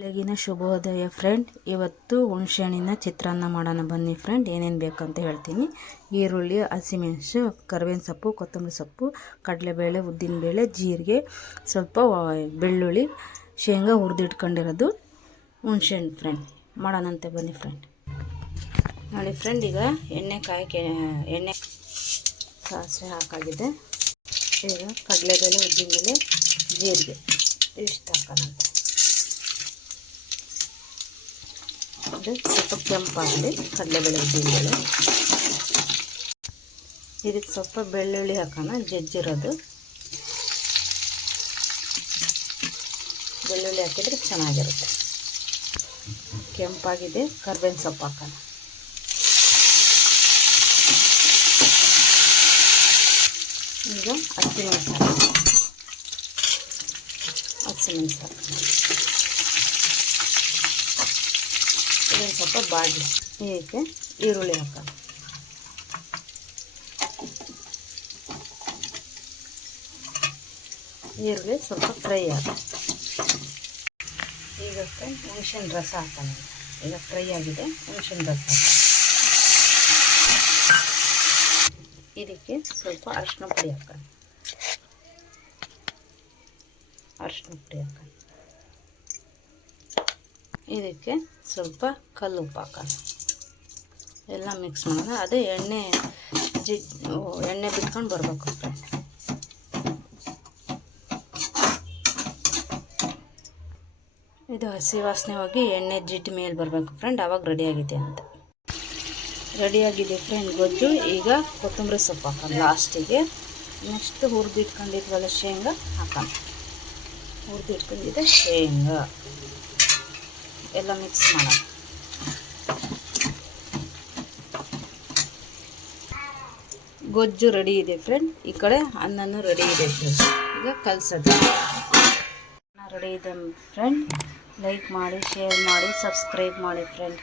ಬೆಳಗಿನ ಶುಭೋದಯ ಫ್ರೆಂಡ್. ಇವತ್ತು ಹುಣಸೆಹಣ್ಣಿನ ಚಿತ್ರಾನ್ನ ಮಾಡೋಣ ಬನ್ನಿ ಫ್ರೆಂಡ್. ಏನೇನು ಬೇಕಂತ ಹೇಳ್ತೀನಿ. ಈರುಳ್ಳಿ, ಹಸಿಮೆಣಸು, ಕರಿಬೇವಿನ ಸೊಪ್ಪು, ಕೊತ್ತಂಬರಿ ಸೊಪ್ಪು, ಕಡಲೆಬೇಳೆ, ಉದ್ದಿನಬೇಳೆ, ಜೀರಿಗೆ, ಸ್ವಲ್ಪ ಬೆಳ್ಳುಳ್ಳಿ, ಶೇಂಗಾ ಹುರಿದಿಟ್ಕೊಂಡಿರೋದು, ಹುಣಸೆಹಣ್ಣು ಫ್ರೆಂಡ್. ಮಾಡೋಣಂತೆ ಬನ್ನಿ ಫ್ರೆಂಡ್. ನೋಡಿ ಫ್ರೆಂಡ್, ಈಗ ಎಣ್ಣೆ ಸಾಸಿವೆ ಹಾಕಾಗಿದೆ. ಈಗ ಕಡಲೆಬೇಳೆ, ಉದ್ದಿನಬೇಳೆ, ಜೀರಿಗೆ ಇಷ್ಟು ಹಾಕೋಣಂತೆ. ಅದು ಸ್ವಲ್ಪ ಕೆಂಪಾಗಲಿ. ಕಡಲೆಬೇಳೆ, ಉದ್ದಿನಬೇಳೆ. ಇದಕ್ಕೆ ಸ್ವಲ್ಪ ಬೆಳ್ಳುಳ್ಳಿ ಹಾಕೋಣ, ಜಜ್ಜಿರೋದು. ಬೆಳ್ಳುಳ್ಳಿ ಹಾಕಿದರೆ ಚೆನ್ನಾಗಿರುತ್ತೆ. ಕೆಂಪಾಗಿದೆ. ಕರಿಬೇವಿನ ಸೊಪ್ಪು ಹಾಕೋಣ. ಈಗ ಹಸಿಮೆಣಸು ಹಾಕೋಣ. ಇದನ್ನು ಸ್ವಲ್ಪ ಬಾಡಿ. ಇದಕ್ಕೆ ಈರುಳ್ಳಿ ಹಾಕೋಣ. ಈರುಳ್ಳಿ ಸ್ವಲ್ಪ ಫ್ರೈ ಆಗ. ಈಗ ಹುಣಸೆಹಣ್ಣು ರಸ ಹಾಕೋಣ. ಈಗ ಫ್ರೈ ಆಗಿದೆ. ಹುಣಸೆಹಣ್ಣು ರಸ ಹಾಕೋಣ. ಇದಕ್ಕೆ ಸ್ವಲ್ಪ ಅರಿಶಿನ ಪುಡಿ ಹಾಕೋಣ. ಇದಕ್ಕೆ ಸ್ವಲ್ಪ ಕಲ್ಲು ಉಪ್ಪು ಹಾಕೋಣ. ಎಲ್ಲ ಮಿಕ್ಸ್ ಮಾಡೋಣ. ಅದೇ ಎಣ್ಣೆ ಬಿಟ್ಕೊಂಡು ಬರಬೇಕು ಫ್ರೆಂಡ್. ಇದು ಹಸಿ ವಾಸನೆ ಹೋಗಿ ಎಣ್ಣೆ ಜಿಡ್ಡು ಮೇಲೆ ಬರಬೇಕು ಫ್ರೆಂಡ್. ಆವಾಗ ರೆಡಿಯಾಗಿದೆ ಅಂತ. ರೆಡಿಯಾಗಿದೆ ಫ್ರೆಂಡ್ ಗೊಜ್ಜು. ಈಗ ಕೊತ್ತಂಬರಿ ಸೊಪ್ಪು ಹಾಕೋಣ ಲಾಸ್ಟಿಗೆ. ನೆಕ್ಸ್ಟ್ ಹುರಿದಿಟ್ಕೊಂಡಿದ್ವಲ್ಲ ಶೇಂಗಾ ಹಾಕೋಣ. ಹುರಿದಿಟ್ಕೊಂಡಿದ್ದೆ ಶೇಂಗಾ ಎಲ್ಲ ಮಿಕ್ಸ್ ಮಾಡೋಣ. ಗೊಜ್ಜು ರೆಡಿ ಇದೆ ಫ್ರೆಂಡ್. ಈ ಕಡೆ ಅನ್ನನೂ ರೆಡಿ ಇದೆ ಫ್ರೆಂಡ್. ಈಗ ಕಲಸೋದು ರೆಡಿ ಇದೆ ಫ್ರೆಂಡ್. ಲೈಕ್ ಮಾಡಿ, ಶೇರ್ ಮಾಡಿ, ಸಬ್ಸ್ಕ್ರೈಬ್ ಮಾಡಿ ಫ್ರೆಂಡ್.